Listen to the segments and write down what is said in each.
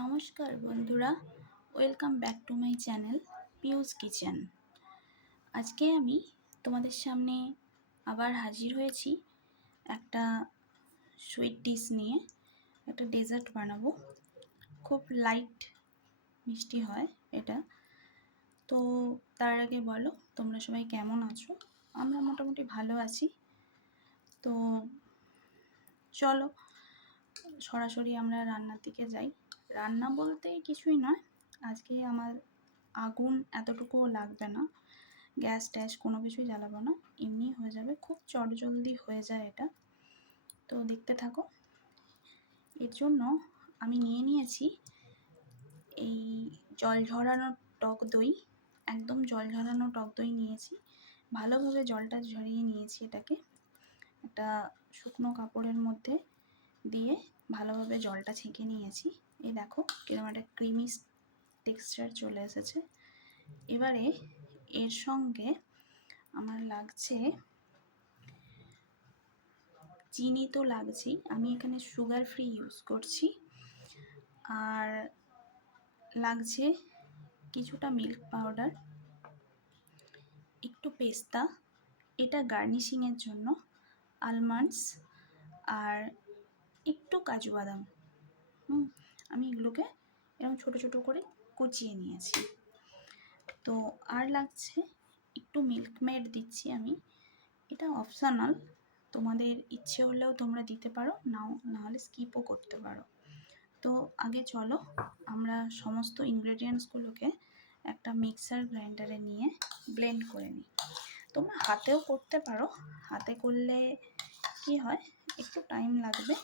নমস্কার বন্ধুরা, welcome back to my channel পিউস kitchen. আজকে আমি তোমাদের সামনে আবার হাজির হয়েছি একটা সুইট ডিশ নিয়ে। একটা ডেজার্ট বানাবো, খুব লাইট মিষ্টি হয় এটা। তো তার আগে বলো তোমরা সবাই কেমন আছো? আমরা মোটামুটি ভালো আছি। তো চলো সরাসরি আমরা রান্নার দিকে যাই। রান্না বলতে কিছুই নয়, আজকে আমার আগুন এতটুকুও লাগবে না, গ্যাস ট্যাস কোনো কিছুই জ্বালাবো না, এমনি হয়ে যাবে, খুব চটজলদি হয়ে যায় এটা। তো দেখতে থাকো। এর জন্য আমি নিয়ে নিয়েছি এই জল ঝরানো টক দই, একদম জল ঝরানো টক দই নিয়েছি। ভালোভাবে জলটা ঝরিয়ে নিয়েছি, এটাকে একটা শুকনো কাপড়ের মধ্যে দিয়ে ভালোভাবে জলটা ছেঁকে নিয়েছি। এই দেখো কিরকম একটা ক্রিমি টেক্সচার চলে এসেছে। এবারে এর সঙ্গে আমার লাগছে চিনি, তো লাগছেই, আমি এখানে সুগার ফ্রি ইউজ করছি। আর লাগছে কিছুটা মিল্ক পাউডার, একটু পেস্তা, এটা গার্নিশিংয়ের জন্য, আলমন্ডস, আর একটু কাজু বাদাম। আমি এগুলোকে এরকম ছোট ছোট করে কুচিয়ে নিয়েছি। তো আর লাগছে একটু মিল্ক মেড দিচ্ছি আমি, এটা অপশনাল, তোমাদের ইচ্ছে হলেও তোমরা দিতে পারো, নাহলে স্কিপও করতে পারো। তো আগে চলো আমরা সমস্ত ইনগ্রেডিয়েন্টসগুলোকে একটা মিক্সার গ্রাইন্ডারে নিয়ে ব্লেন্ড করে নিই। তোমরা হাতেও করতে পারো, হাতে করলে কি হয় একটু টাইম লাগবে,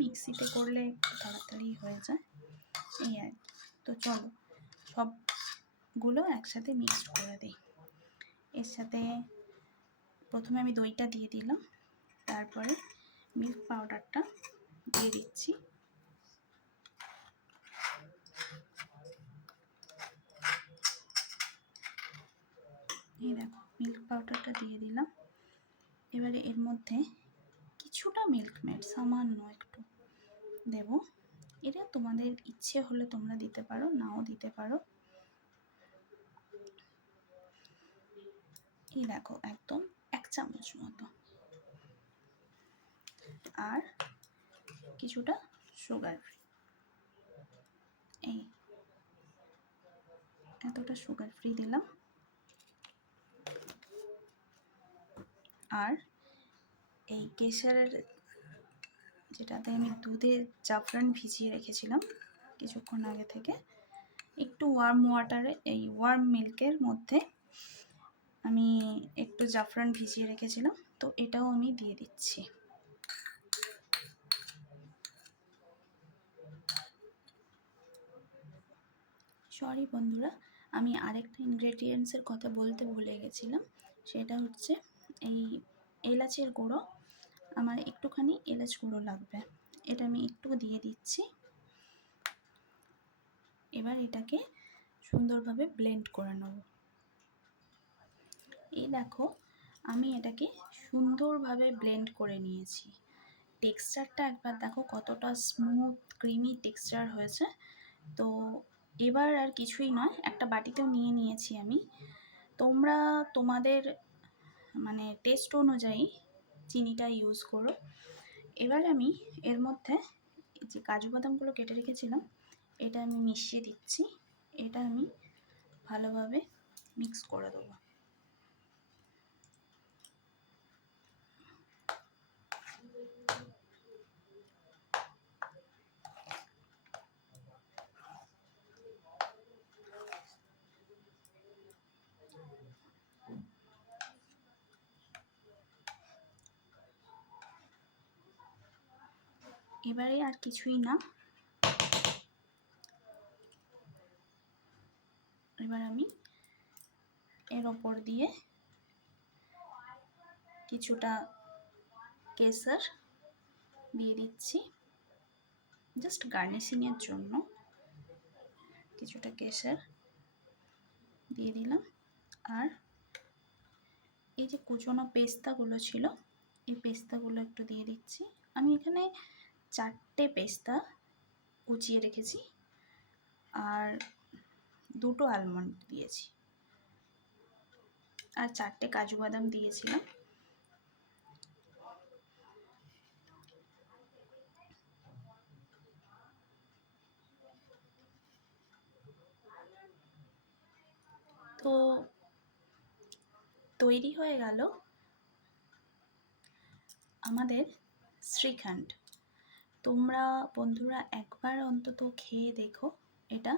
মিক্সিতে করলে একটু তাড়াতাড়ি হয়ে যায়, এই আর। তো চলো সবগুলো একসাথে মিক্সড করে দিই। এর সাথে প্রথমে আমি দইটা দিয়ে দিলাম, তারপরে মিল্ক পাউডারটা দিয়ে দিচ্ছি। এই দেখো মিল্ক পাউডারটা দিয়ে দিলাম। এবারে এর মধ্যে কিছুটা মিল্ক মেড, সামান্য একটু দেব। এটা তোমাদের ইচ্ছে হলে তোমরা দিতে পারো, নাও দিতে পারো। এই দেখো একদম 1 চামচ মতো। আর কিছুটা সুগার, এই এতটা সুগার ফ্রি দিলাম। আর এই কেশরের, যেটাতে আমি দুধে জাফরান ভিজিয়ে রেখেছিলাম কিছুক্ষণ আগে থেকে, একটু ওয়ার্ম ওয়াটারে, এই ওয়ার্ম মিল্কের মধ্যে আমি একটু জাফরান ভিজিয়ে রেখেছিলাম, তো এটাও আমি দিয়ে দিচ্ছি। সরি বন্ধুরা, আমি আরেকটা ইনগ্রেডিয়েন্টসের কথা বলতে ভুলে গেছিলাম, সেটা হচ্ছে এই এলাচের গুঁড়ো। আমার একটুখানি এলাচ গুঁড়ো লাগবে, এটা আমি একটু দিয়ে দিচ্ছি। এবার এটাকে সুন্দরভাবে ব্লেন্ড করে নেব। এই দেখো আমি এটাকে সুন্দরভাবে ব্লেন্ড করে নিয়েছি। টেক্সচারটা একবার দেখো কতটা স্মুথ ক্রিমি টেক্সচার হয়েছে। তো এবার আর কিছুই নয়, একটা বাটিতেও নিয়ে নিয়েছি আমি। তোমরা তোমাদের মানে টেস্ট অনুযায়ী চিনিটা ইউজ করো। এবার আমি এর মধ্যে যে কাজু বাদামগুলো কেটে রেখেছিলাম এটা আমি মিশিয়ে দিচ্ছি। এটা আমি ভালোভাবে মিক্স করে দেবো। এবারে আর কিছুই না, এবার আমি এর ওপর দিয়ে কিছুটা কেশর দিয়ে দিচ্ছি, জাস্ট গার্নিশিংয়ের জন্য কিছুটা কেশর দিয়ে দিলাম। আর এই যে কুচনো পেস্তাগুলো ছিল, এই পেস্তাগুলো একটু দিয়ে দিচ্ছি। আমি এখানে 4টে পেস্তা কুচিয়ে রেখেছি, আর 2টো আলমন্ড দিয়েছি, আর 4টে কাজু বাদাম দিয়েছিলাম। তো তৈরি হয়ে গেল আমাদের শ্রীখণ্ড। তোমরা বন্ধুরা একবার অন্তত খেয়ে দেখো এটা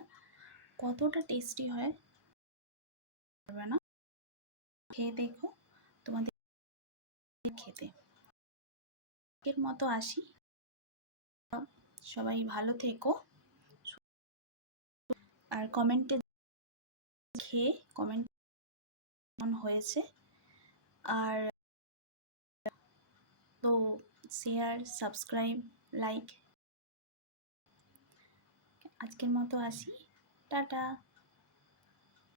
কতটা টেস্টি হয়, পারবে না, খেয়ে দেখো তোমাদের খেতে। এর মতো আসি, সবাই ভালো থেকো, আর কমেন্টে খেয়ে কমেন্ট কেমন হয়েছে, আর তো শেয়ার, সাবস্ক্রাইব, লাইক। আজকের মতো আসি, টাটা।